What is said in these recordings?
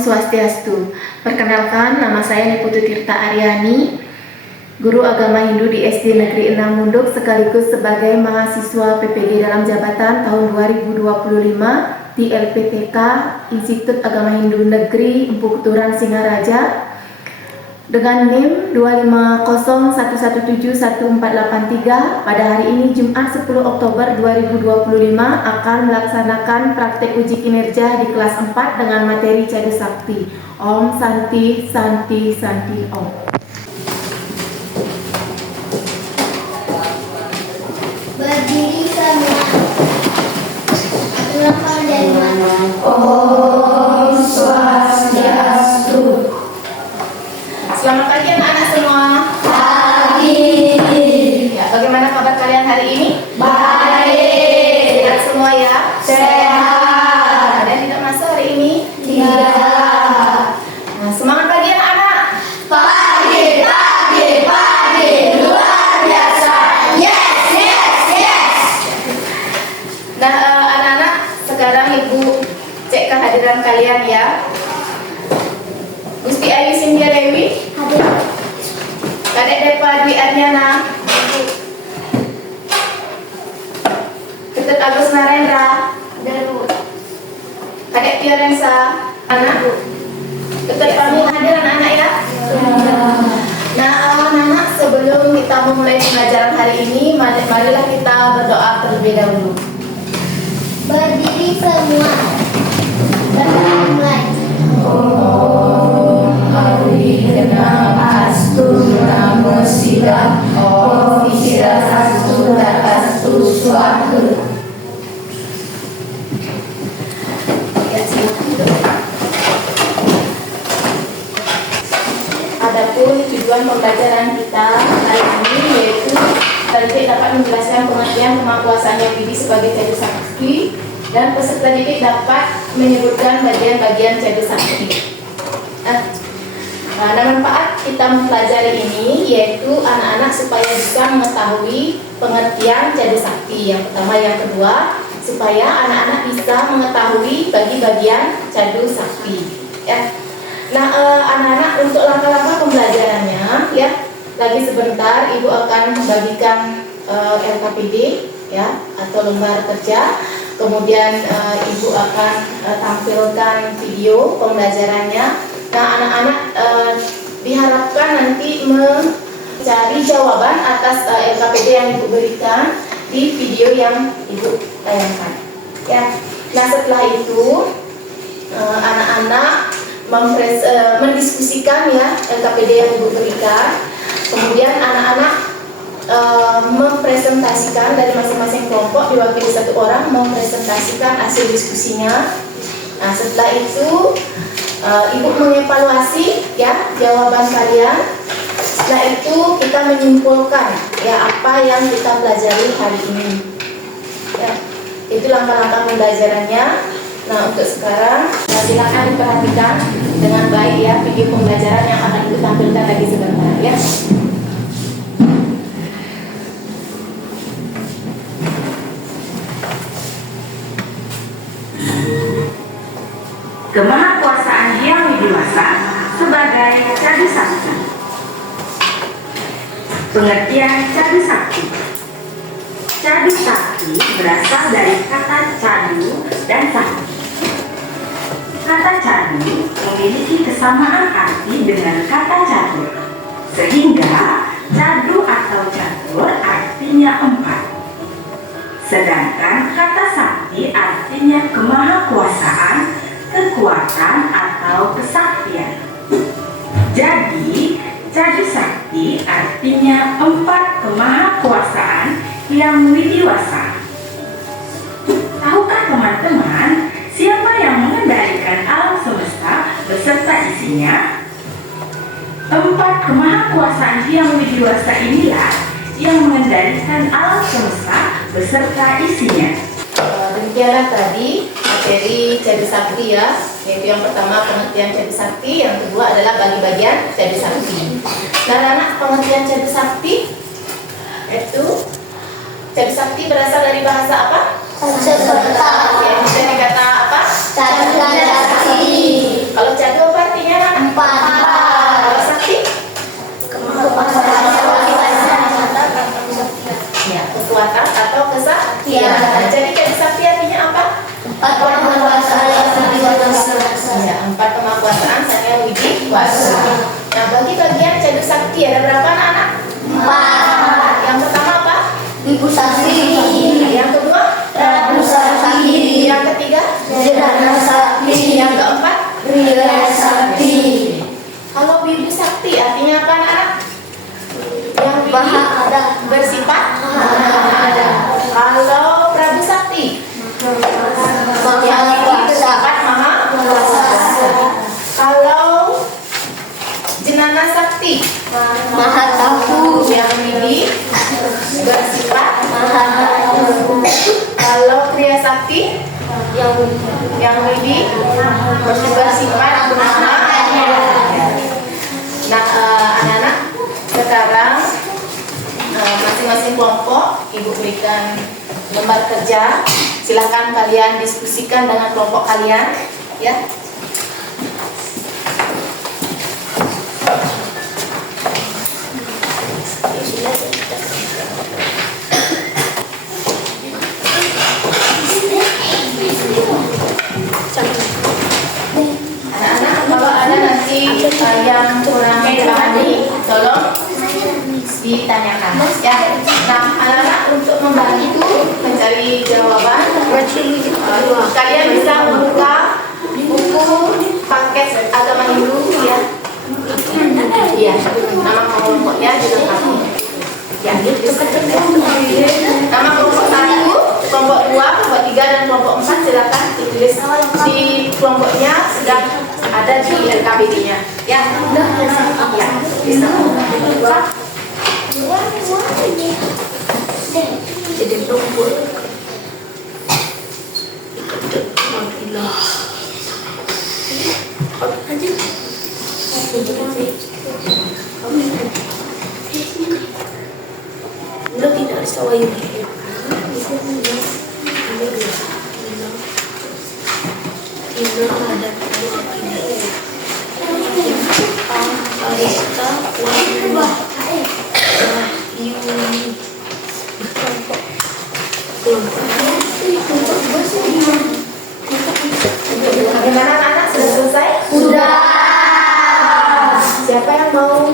Swastiastu. Perkenalkan, nama saya Niputu Tirta Aryani, guru agama Hindu di SD Negeri 6 Munduk, sekaligus sebagai mahasiswa PPD dalam jabatan tahun 2025 di LPTK Institut Agama Hindu Negeri Empu Keturan Singaraja dengan NIM 25011714883. Pada hari ini Jumat 10 Oktober 2025 akan melaksanakan praktek uji kinerja di kelas 4 dengan materi Cadu Sakti. Om Santi Santi Santi Om. Berdiri semua. Berapa dari mana? Om Swastiastu. Selamat pagi anak-anak semua. Pagi. Ya, bagaimana kabar kalian hari ini? Baik. Sehat semua ya? Sehat. Ada yang tidak masuk hari ini? Tidak. Nah, semangat pagi anak-anak. Pagi, pagi, pagi. Luar biasa. Yes, yes, yes. Nah, anak-anak, sekarang Ibu cek kehadiran kalian ya. Gusti Ayu Sintia Dewi, Hadir. Kadek Depa Dwi Arnyana, Ketut Agus Narendra, Hadir, Bu. Kadek Fiorensa, anak Ketut Pami hadir anak-anak ya. Nah, anak-anak, sebelum kita memulai pelajaran hari ini, marilah kita berdoa terlebih dahulu. Berdiri semua. Mulai. Hari kenal astu namo sida om sida astu astu suatu. Ya, adapun tujuan pembelajaran kita kali ini yaitu didik dapat menjelaskan pengertian kemahakuasaan yang Widi sebagai Cadu Sakti, dan peserta didik dapat menyebutkan bagian-bagian Cadu Sakti. Nah, manfaat kita mempelajari ini yaitu anak-anak supaya bisa mengetahui pengertian Cadu Sakti yang pertama, yang kedua supaya anak-anak bisa mengetahui bagi-bagian Cadu Sakti ya. Nah, anak-anak, untuk langkah-langkah pembelajarannya ya, lagi sebentar Ibu akan membagikan LKPD ya, atau lembar kerja. Kemudian Ibu akan tampilkan video pembelajarannya. Nah, anak-anak diharapkan nanti mencari jawaban atas LKPD yang Ibu berikan di video yang Ibu tayangkan ya. Nah, setelah itu anak-anak mendiskusikan ya LKPD yang Ibu berikan. Kemudian anak-anak mempresentasikan dari masing-masing kelompok, diwakili satu orang mempresentasikan hasil diskusinya. Nah, setelah itu Ibu mengevaluasi ya jawaban kalian. Setelah itu kita menyimpulkan ya apa yang kita pelajari hari ini ya. Itu langkah-langkah pembelajarannya. Nah, untuk sekarang silakan diperhatikan dengan baik ya video pembelajaran yang akan Ibu tampilkan lagi sebentar ya. Kemahakuasaan Hyang Widiwasa sebagai Cadu Sakti. Pengertian Cadu Sakti. Cadu Sakti berasal dari kata cadu dan sakti. Kata cadu memiliki kesamaan arti dengan kata catur, sehingga cadu atau catur artinya empat. Sedangkan kata sakti artinya kemahakuasaan, kekuatan atau kesaktian. Jadi, Cadu Sakti artinya empat kemahakuasaan yang widiwasa. Tahukah teman-teman siapa yang mengendalikan alam semesta beserta isinya? Empat kemahakuasaan yang widiwasa inilah yang mengendalikan alam semesta beserta isinya. Demikianlah tadi materi Cadu Sakti ya, yaitu yang pertama pengertian Cadu Sakti, yang kedua adalah bagi-bagian Cadu Sakti. Nah, anak, pengertian Cadu Sakti itu Cadu Sakti berasal dari bahasa apa? Sanskerta. Ya, dari kata apa? Cadu Sakti. Kalau Cadu Ya, kekuatan atau kesaktian. Nah, jadi Cadu Sakti artinya apa? Ya, 4 kemakuasaan Sang Hyang Widi Wasa. Nah, bagi bagian Cadu Sakti ada berapa anak-anak? 4. Yang pertama apa? Ibu Sakti, Yang kedua? Ratu Sakti, Yang ketiga? Jana Sakti, Yang keempat? Ria Sakti, Kalau Wibu Sakti artinya apa anak-anak? Yang Widi Maha Ada, bersifat Ada, Kalau Prabu Sakti Maha Kuasa, bersifat maha kuasa. Kalau Jenana Sakti Maha Tahu, yang Widi bersifat Maha Tahu, kalau Kriya Sakti yang Widi bersifat maha. Nah, anak-anak sekarang masing-masing kelompok ibu berikan lembar kerja. Silakan kalian diskusikan dengan kelompok kalian, ya. Anak-anak, kalau ada nanti yang kurang dipahami, tolong ditanyakan, ya. Nah, anak-anak untuk membantu mencari jawaban, kalian bisa membuka buku paket agama Hindu, ya. Iya, nama kelompoknya dilengkapi. Ya, nama kelompok 1, kelompok 2, kelompok 3, dan kelompok 4 silakan ditulis di kelompoknya, sudah ada di LKPD-nya. Ya, ya, bisa. jadi lumpur. Udah tidak sawayu. Bagaimana anak-anak, sudah selesai? Sudah. Siapa yang mau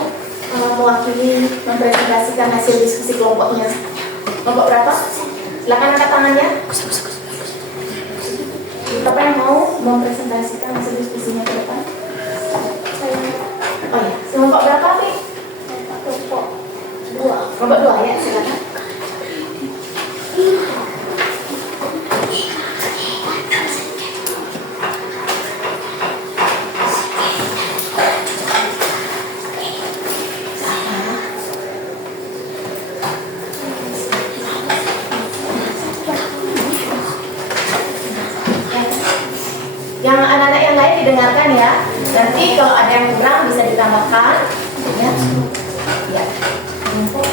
mewakili mempresentasikan hasil diskusi kelompoknya? Kelompok berapa? Silakan angkat tangannya. Siapa yang mau mempresentasikan hasil diskusinya ke depan? Oh ya, kelompok berapa, Pi? Kelompok 2. Kelompok 2 ya, silakan. Yang anak-anak yang lain didengarkan ya. Nanti kalau ada yang kurang bisa ditambahkan. Ya. Ya. Kelompok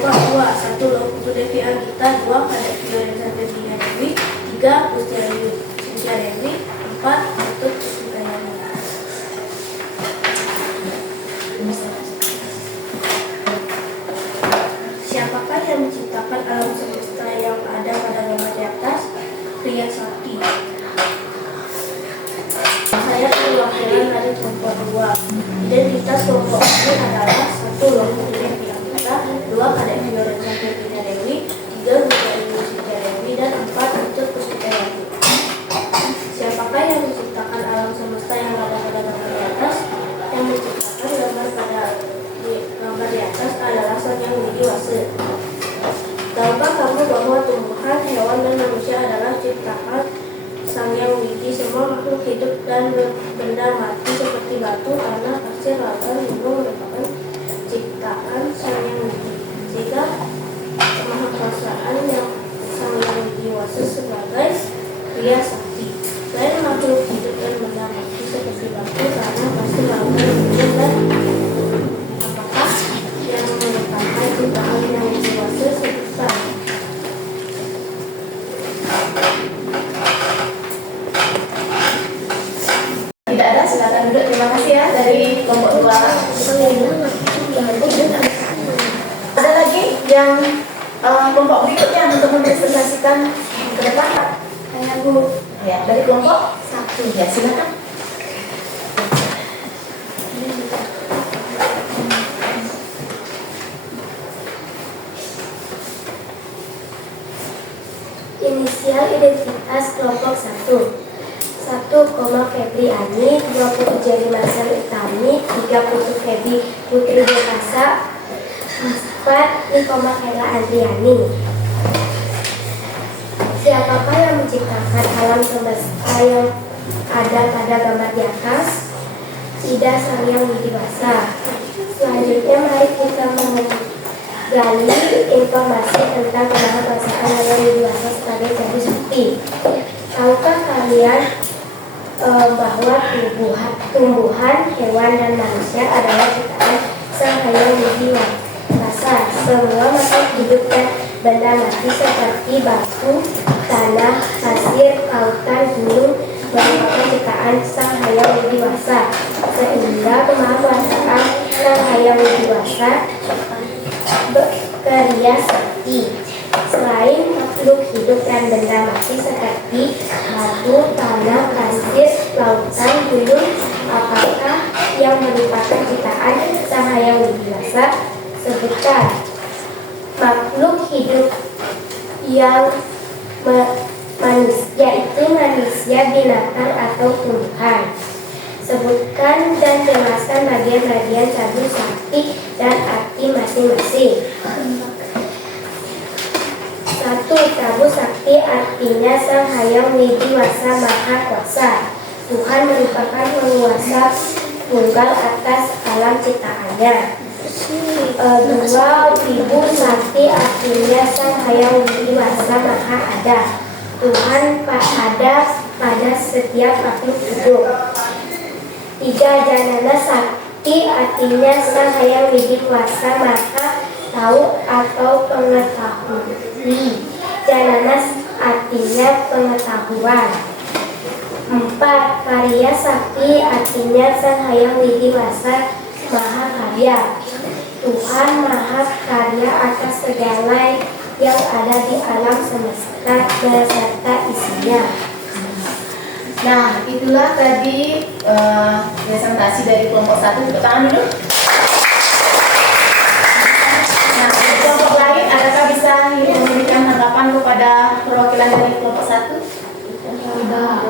2, 1 Lokutu Devi Anggita, 2 Kadek Fiorenza Ferdinand Dewi, 3 Mustiadewi, 4 Ketut Kusutayani. Siapakah yang menciptakan alam semesta yang ada pada gambar di atas? Kriya Sakti. Saya perwakilan dari kelompok 2. Identitas kelompok ini adalah 1 Lokutu Devi Anggita, 2 Kadek Fiorenza Ferdinand Dewi, 3 Mustiadewi Dewi, dan 4 Ketut Kusutayani. Siapakah yang menciptakan alam semesta yang ada pada gambar di atas? Yang menciptakan gambar di atas adalah Sang Hyang Widi Wasa. Tahukah kamu bahwa tumbuhan, hewan, dan manusia adalah ciptaan Sang Hyang Widi? Semua makhluk hidup dan benda mati seperti batu, tanah, pasir, lautan, gunung merupakan ciptaan Sang Hyang Widi. Sehingga kemahakuasaan yang Sang Hyang Widi Wasa sebagai Kriya Sakti. Selain makhluk hidup dan benda mati seperti batu, tanah, pasir, lautan, gunung, dan apakah yang merupakan ciptaan yang dewasa serta Tidak ada, silakan duduk. Terima kasih ya dari kelompok 2. kelompok berikutnya untuk mempresentasikan ke depan, Pak. Saya Bu. Ya, dari kelompok 1. ya, silakan. Inisial identitas kelompok 1. 1, Febri Ani, 20 Jerry Marcel Utami, 3 Putu Febri Putri Dekasa, 4 Nikoma Kayla Adriani. Siapakah yang menciptakan alam semesta yang ada pada gambar di atas? Ida Saryang Widiwasa. Selanjutnya mari kita menggali informasi tentang penahpasan Saryang Widiwasa sebagai jadi bukti. Tahukah kalian bahwa tumbuhan, hewan, dan manusia adalah ciptaan Sang Hyang Widiwasa? Semua makhluk hidup dan benda mati seperti batu, tanah, pasir, lautan, gunung merupakan ciptaan Sang Hyang Widiwasa, sehingga kemahakuasaan Sang Hyang Widiwasa berkarya sakti. Selain makhluk hidup dan benda mati seperti batu, tanah, pasir, lautan, gunung, apakah yang merupakan ciptaan Sang Hyang Widiwasa? Sebutkan makhluk hidup yang yaitu manusia, binatang, atau tumbuhan. Sebutkan dan jelaskan bagian-bagian sabu sakti dan arti masing-masing. 1. Prabu Sakti artinya Sang Hyang Widiwasa Maha Kuasa. Tuhan merupakan penguasa tunggal atas alam ciptaannya. 2. Ibu Sakti artinya Sang Hyang Widiwasa Maha Ada. Tuhan ada pada setiap makhluk hidup. 3. Janana Sakti artinya Sang Hyang Widiwasa Maha Tahu atau pengetahui. Janana artinya pengetahuan. 4. Karya Sakti artinya Sang Hyang Widiwasa Maha Karya. Tuhan Maha Karya atas segala yang ada di alam semesta beserta isinya. Nah, itulah tadi presentasi dari kelompok 1. Tepuk tangan dulu. Nah, untuk kelompok lain, adakah bisa memberikan tanggapan kepada perwakilan dari kelompok 1? Tidak.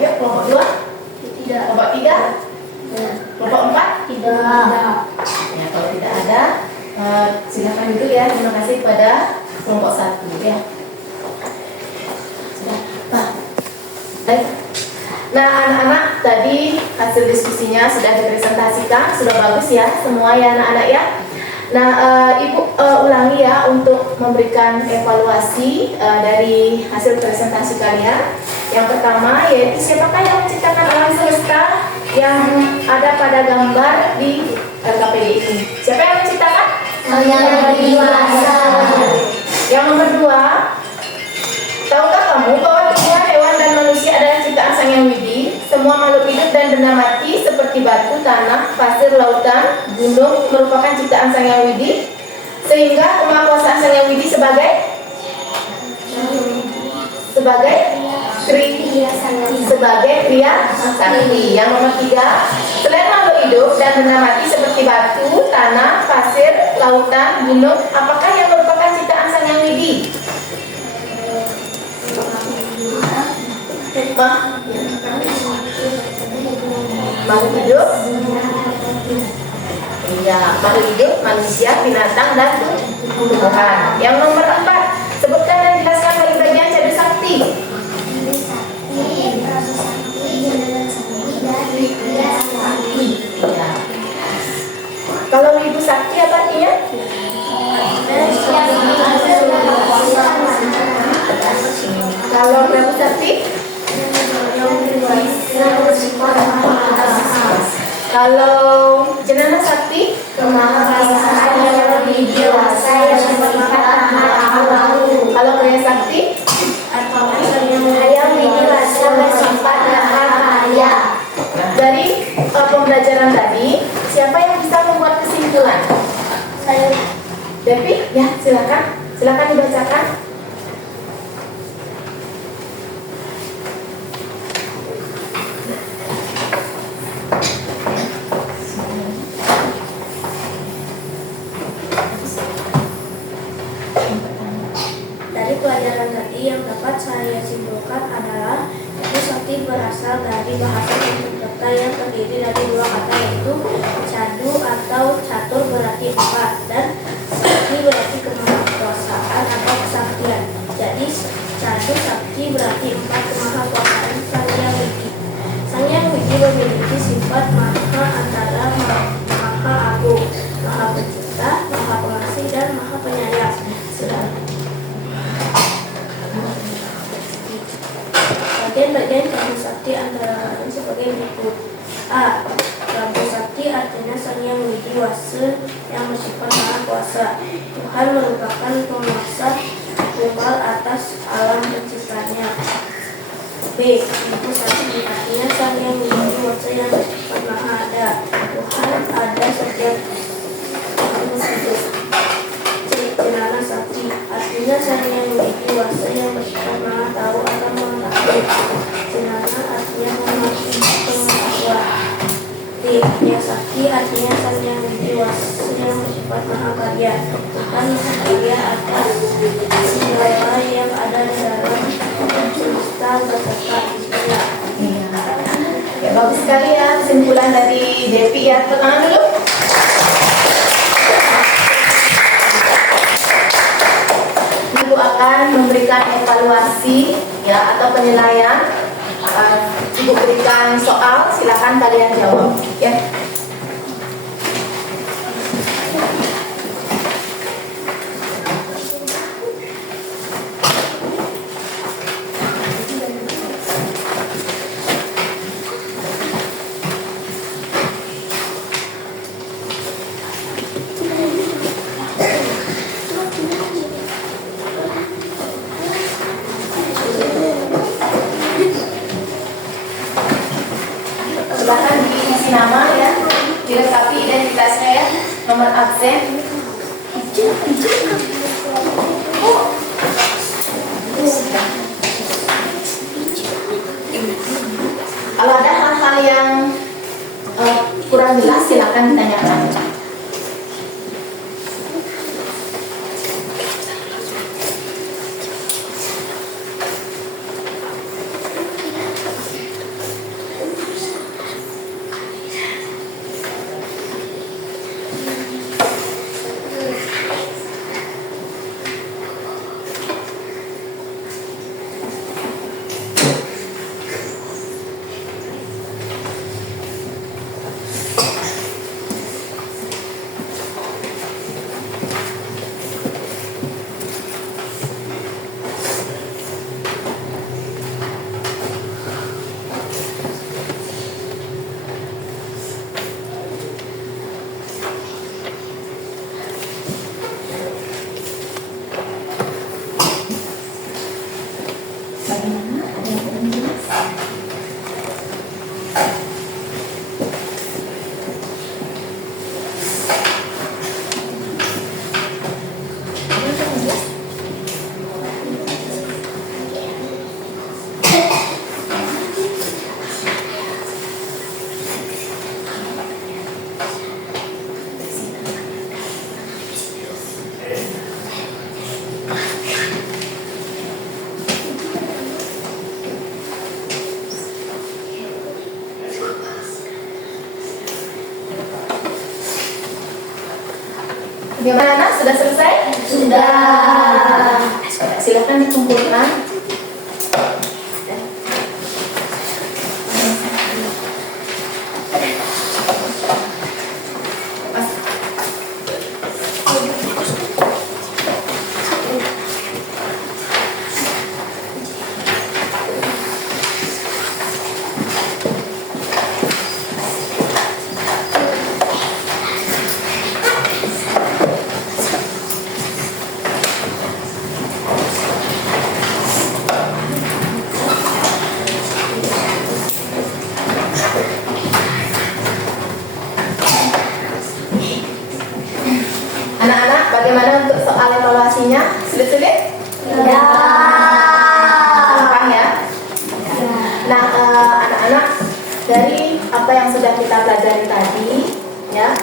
Ayo, kelompok 2? Tidak. Kelompok 3? Kelompok 4? Tidak. Ya, kalau tidak ada, silakan dulu ya. Terima kasih kepada kelompok 1 ya. Sudah. Baik. Nah, anak-anak, tadi hasil diskusinya sudah dipresentasikan, sudah bagus ya semua ya anak-anak ya. Nah, Ibu ulangi ya untuk memberikan evaluasi dari hasil presentasi kalian. Yang pertama yaitu siapakah yang menciptakan alam semesta yang ada pada gambar di LKPD ini? Siapa yang menciptakan? Hyang Widiwasa. Yang nomor 2, tahukah kamu bahwa tumbuhan, hewan, dan manusia adalah ciptaan Sang Hyang Widi? Semua makhluk hidup dan benda mati seperti batu, tanah, pasir, lautan, gunung merupakan ciptaan Sang Hyang Widi, sehingga kemahakuasaan Sang Hyang Widi sebagai kriya sakti. Yang nomor 3, selain makhluk hidup dan benda mati seperti batu, tanah, pasir, lautan, gunung, apakah yang merupakan ciptaan Sang Hyang Widi? Makhluk hidup, iya, makhluk hidup, manusia, binatang, dan tumbuhan. Yang nomor 4, sebutkan dan jelaskan bagian caduh sakti. Ya. Kalau Ibu Sakti apa artinya? Kalau Prabu Sakti? Kalau Janana Sakti? Kemahakuasaan yang lebih dewasa yang bersifat maha. Kalau Karya Sakti? Hyang Widiwasa bersifat maha karya. Dari pembelajaran tadi, siapa yang bisa membuat kesimpulan? Saya Devi, ya silakan. Silakan dibacakan. Dari pelajaran tadi yang dapat saya simpulkan adalah ibu sakti berasal dari bahasa Sanskerta yang terdiri dari dua kata, yaitu cadu atau catur berarti empat dan sakti berarti kemahakuasaan atau kesaktian. Jadi cadu sakti berarti empat, kemahakuasaan Sang Hyang Widi. Sang Hyang Widi memiliki sifat maha antara maha agung, maha pencipta, maha pengasih dan maha penyayang. Bagian-bagian Prabu Sakti antara lain sebagai berikut. A. Prabu Sakti artinya Sang Hyang Widi Wase yang bersifat maha kuasa. Tuhan merupakan penguasa tunggal atas alam penciptanya. B. Ibu Sakti artinya Sang Hyang Widi Wase yang bersifat maha ada. Tuhan ada sejak Jenana Sakti artinya Sang Hyang Widi Wase yang bersifat maha tahu atau mengetahui. Jenana artinya pengetahuan. D. Ya Sakti artinya Sang Hyang Widi Wase yang bersifat maha karya. Tuhan maha karya atas segala yang ada di dalam semesta beserta isinya. Ya, bagus sekali ya kesimpulan dari Devi ya. Tangan dulu. Ibu akan memberikan evaluasi ya atau penilaian. Ibu berikan soal, silakan kalian jawab ya. Silakan diisi nama ya, dilengkapi identitasnya ya, nomor absen. Kalau ada hal-hal yang kurang jelas silakan ditanyakan. Bagaimana? Ada yang kurang jelas? Bagaimana? Sudah selesai? Sudah. Silakan dikumpulkan. pelajari tadi, ya.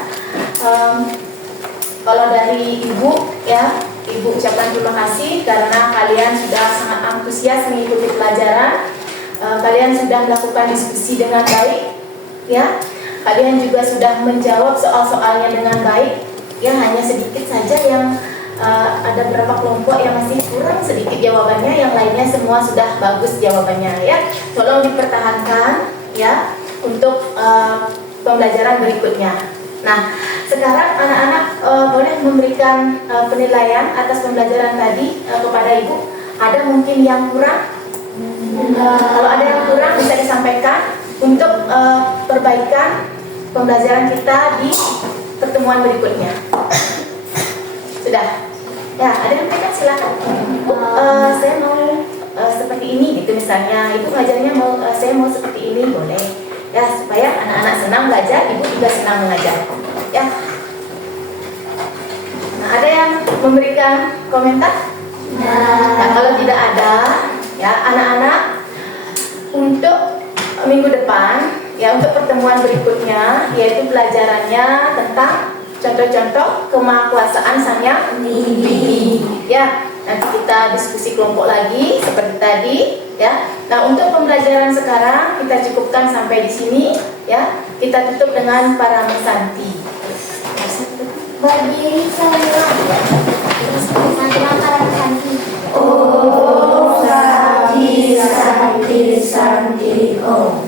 Kalau dari Ibu, ya, Ibu ucapkan terima kasih karena kalian sudah sangat antusias mengikuti pelajaran. Kalian sudah melakukan diskusi dengan baik, ya. Kalian juga sudah menjawab soal-soalnya dengan baik, ya. Hanya sedikit saja yang ada beberapa kelompok yang masih kurang sedikit jawabannya, yang lainnya semua sudah bagus jawabannya, ya. Tolong dipertahankan, ya, untuk pembelajaran berikutnya. Nah, sekarang anak-anak boleh memberikan penilaian atas pembelajaran tadi kepada Ibu. Ada mungkin yang kurang? Kalau ada yang kurang bisa disampaikan untuk perbaikan pembelajaran kita di pertemuan berikutnya. Sudah? Ya, ada yang menyampaikan, silakan. Saya mau seperti ini gitu misalnya. Ibu ngajarnya saya mau seperti ini, boleh. Ya, supaya anak-anak senang belajar, Ibu juga senang mengajar. Ya. Nah, ada yang memberikan komentar? Nah, kalau tidak ada, ya, anak-anak untuk minggu depan, ya, untuk pertemuan berikutnya, yaitu pelajarannya tentang contoh-contoh kemahakuasaan Sang Yang Widi. Ya, nanti kita diskusi kelompok lagi seperti tadi, ya. Nah, untuk pembelajaran sekarang kita cukupkan sampai di sini, ya. Kita tutup dengan para mesanti. Berdiri semua. Santriwan para mesanti. Oh, santi, santi, santi, oh.